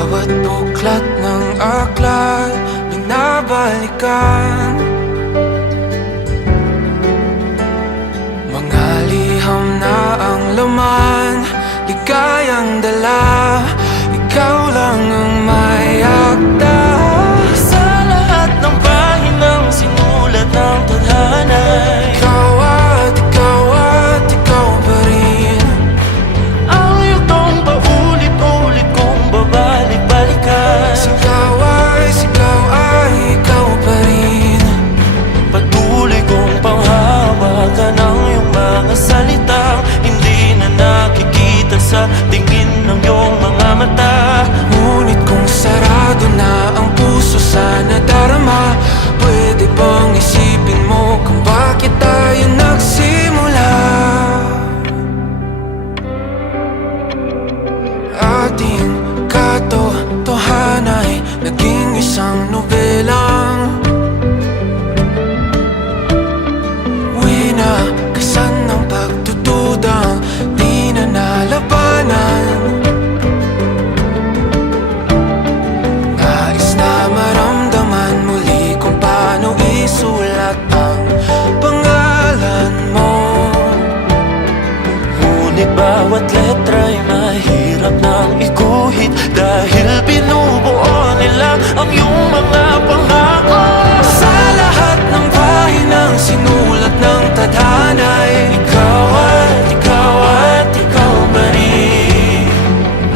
Bawat buklat ng aklat binabalikan, mga liham na ang laman, ligayang dala. Ikaw lang ang may akda sa lahat ng pahinang sinulat ng tadhana. Ikaw at ikaw pa rin. Ang yugtong paulit-ulit kong babalik-balikan. Sigaw ay ikaw pa rin. Patuloy kong panghawakan ang iyong mga salitang hindi na nakikita sa tingin ng iyong mga mata. Ngunit kung sarado na ang puso sa nadarama, pwede bang isipin mo kung bakit tayo nagsimula? Ating katotohanan ay naging isang nobelang winakasan ng pagdududang di na nalabanan. Nais na maramdaman muli kung paano isulat ang pangalan mo. Ngunit bawat letra'y mahirap nang iguhit dahil binubuo nila ang iyong mga pangako. Sa lahat ng pahinang sinulat ng tadhana, Ikaw at ikaw pa rin.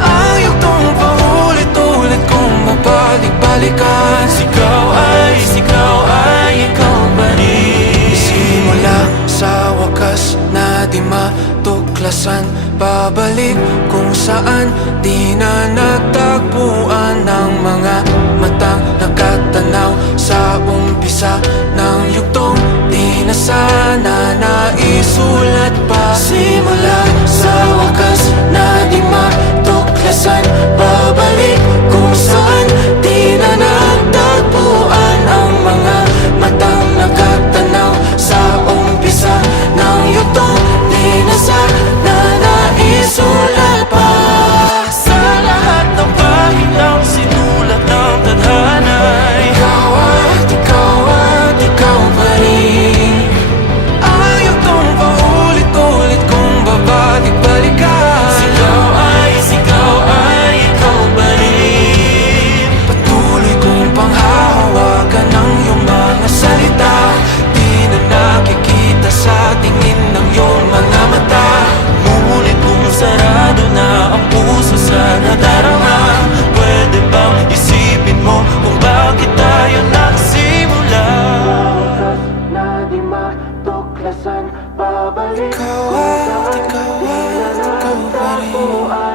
ang yugtong paulit-ulit kong mabalik-balikan. Sigaw ay ikaw pa rin. Simula sa wakas na di matuklasan, babalik kung saan di na natagpuan ng mga matang nakatanaw sa umpisa ng yugtong di na sana naisulat pa. Simula sa wakas na di matuklasan, babalik kung saan di na natagpuan ang mga matang nakatanaw sa umpisa ng yugtong di na sana naisulat pa. Sa lahat ng pahinang sinulat ng tadhana, Ikaw at ikaw pa rin. Ang yugtong paulit-ulit kong babalik-balikan. Sigaw ay ikaw pa rin. Patuloy kong panghahawakan ang iyong mga salita, di na nakikita sa tingin ng iyong mga mata. Ngunit kung sarado na ang puso sa nadarama, pwede bang isipin mo kung bakit tayo nagsimula? Na di matuklasan, babalik ikaw at ikaw pa rin.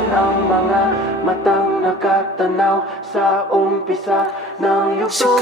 Ang mga matang nakatanaw sa umpisa ng yugtong.